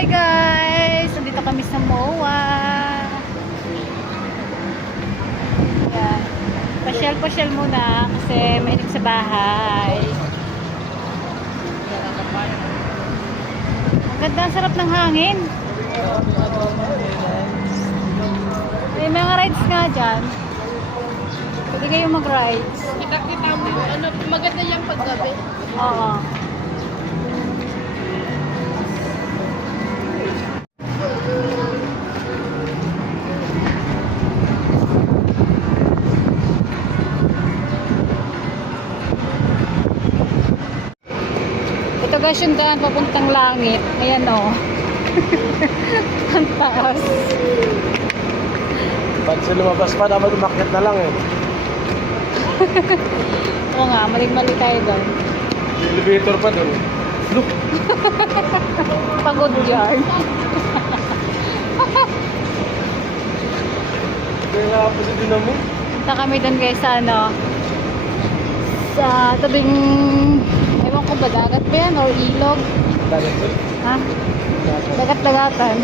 Hi guys! Nandito kami sa MOA. Ayan. Pasyal-pasyal muna kasi mainit sa bahay. Ang ganda, ang sarap ng hangin. May mga rides nga dyan. Pwede kayo mag-rides. Kita-kita mo yung ano, maganda yung paggabi. Oo. Ito guys yung daan papuntang langit. Ayan o. Ang taas. Pag sa lumabas pa, dapat umakyat na lang eh. Oo nga, maling-mali tayo doon. Elevator pa doon. Look! Pagod dyan. Kaya nga po sa dinamo. Punta kami doon guys sa ano, sa tabing, ewan ko ba, dagat ba yan or ilog? Dagat doon. Ha? Dagat-dagatan.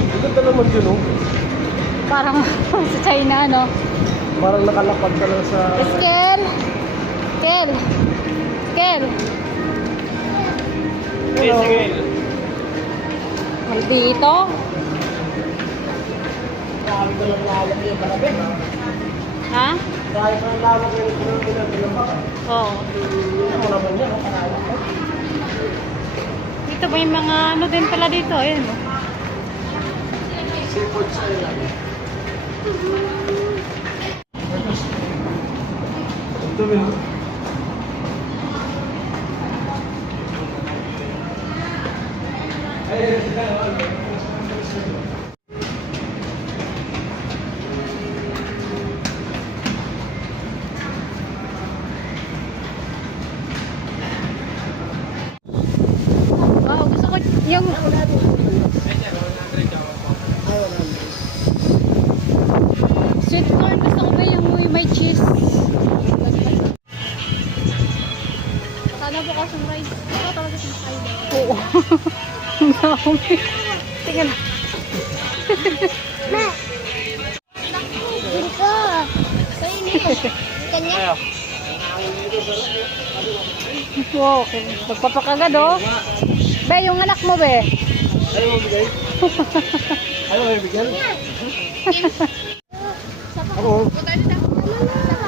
Ang ganda naman yun oh. Parang sa China, no? Parang nakalapag ka lang sa... Eskel! Eskel! Eskel! Sige. Maldito? Marami ko lang lawak yung parabi. Ha? Marami ko lang lawak yung pinag-pinag-pinag. Oo. Ano naman yan? Dito ba yung mga ano din pala dito? Ayan, no? Seafood sa ilan. Ito mo. Wow, gusto ko yung... Sweet corn, gusto ko ba yung may cheese? Sana po ka sunrise. Ito talaga sunrise. Oo. Ang dami. Tingnan. Ma! Dito! Kainin. Kanya? Wow, magpapakagad oh. Be, yung anak mo be. Ayaw mo bigay? Ayaw mo bigyan? Ako.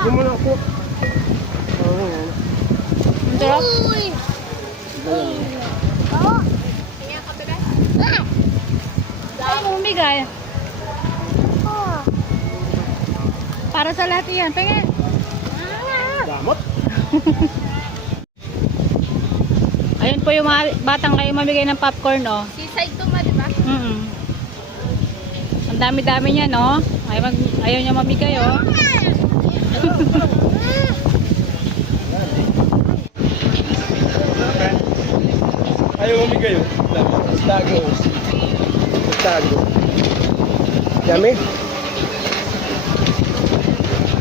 Yung muna ako. Ang sarap. Uy! Oo! Kanya ka, bebe? Ay, bumigay. Oo! Para sa lahat yan. Pengen. Damot. Ayun po yung mga batang kayo mamigay ng popcorn oh. Seaside to ma, di ba? Ang dami-dami niya no. Ayaw niya mamigay oh. Ayaw mo bigay oh. Tago. Tago. Yummy?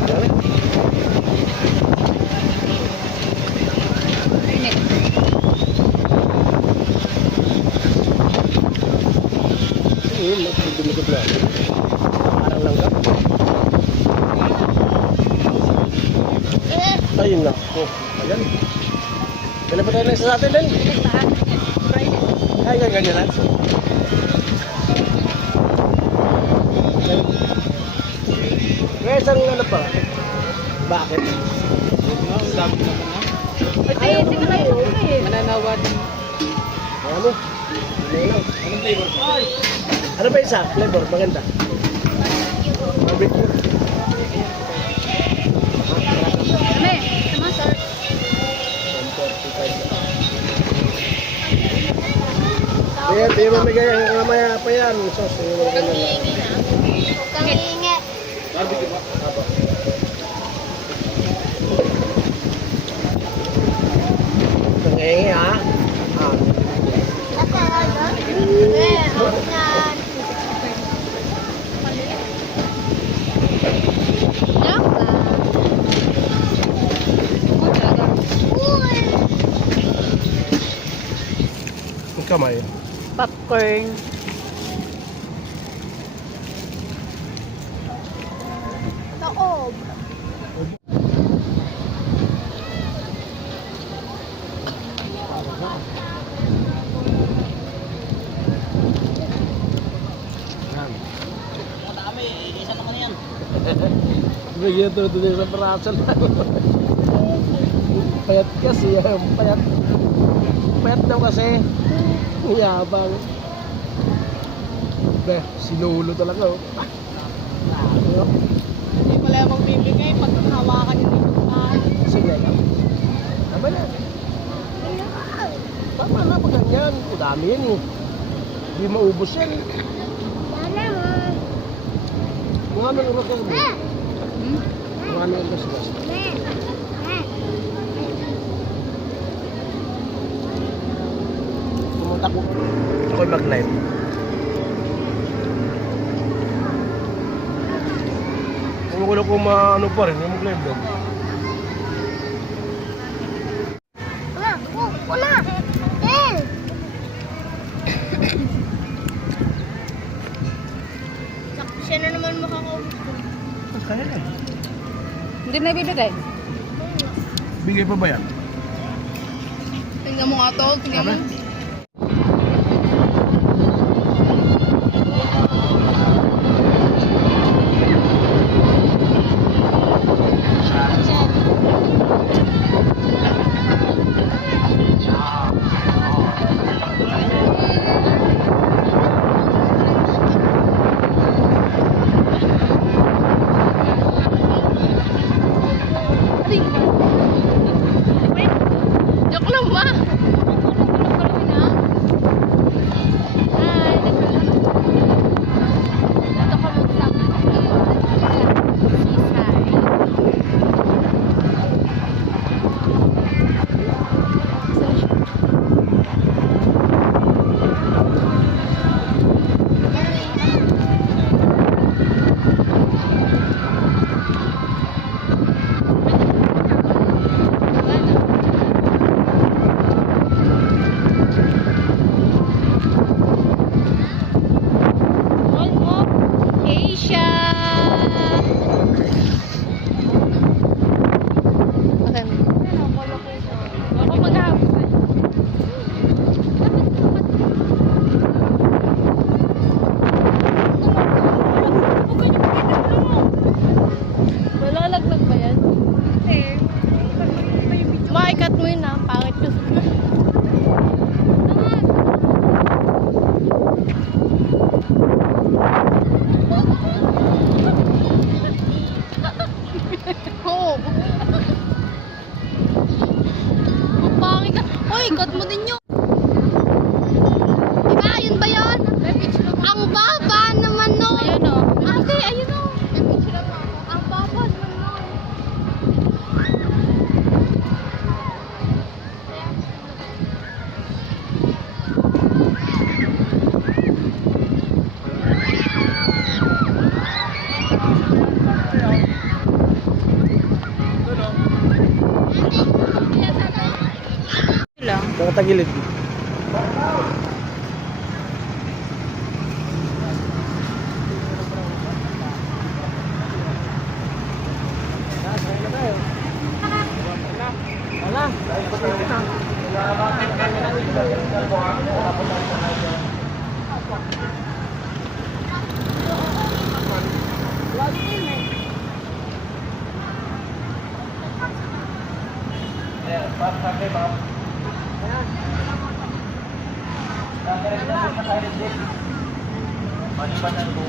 Yummy? Init. Magdumikot lang. Parang langgam. Ayun na. Oh, ayan. Kailan pa tayo na isa sa atin din? Ay, ganyan lang. May isang ano pa? Bakit? Dami naman na. Ay, tingnan na yung eh. Mananawad. Ano? Anong flavor? Ano ba isa? Flavor, maganda. Barbecue. Kami, sama sir. 145. Kaya, di mamigay ang mamaya pa yan. Sos, Huwag kang hihingi na. Huwag kang hihingi. barbecue pa. Apo. Nangyayari ha? Ah. kamay. Popcorn. Taob. Yan. Madami, isa naman yan. Bigyan ito din sa praso lang. Payat kasi yan. Payat. Payat daw kasi. Yabang. Be, sinulo talaga oh. Ano? Hindi pala magbibigay pag hawakan niyo ng bahay. Sige lang. Tama na. Tama na pag ganyan. O dami yan eh. Hindi maubos yan. Mga nang ulos yan. Mga nang ulos yan. Pumunta ko. Ako'y mag-live. Kung wala ko maano pa rin, yung mag-live doon. Siya na naman makakaubos ko. Kaya na. Hindi na ibibigay. Bigay pa ba yan? Tingnan mo nga to, tingnan mo. Sabi? Joke lang ba? Asia! Okay. Ako maghapon. Malalaglag ba yan? Maikat mo yun ah. Pangit ko. Oo. Ang pangit ka. Hoy, cut mo din yun. Diba, yun ba yun? Ang baba naman nun. Ayun o. Ate, ayun o. Ang baba naman nun. Lang. Nakatagilid. Paliban na po.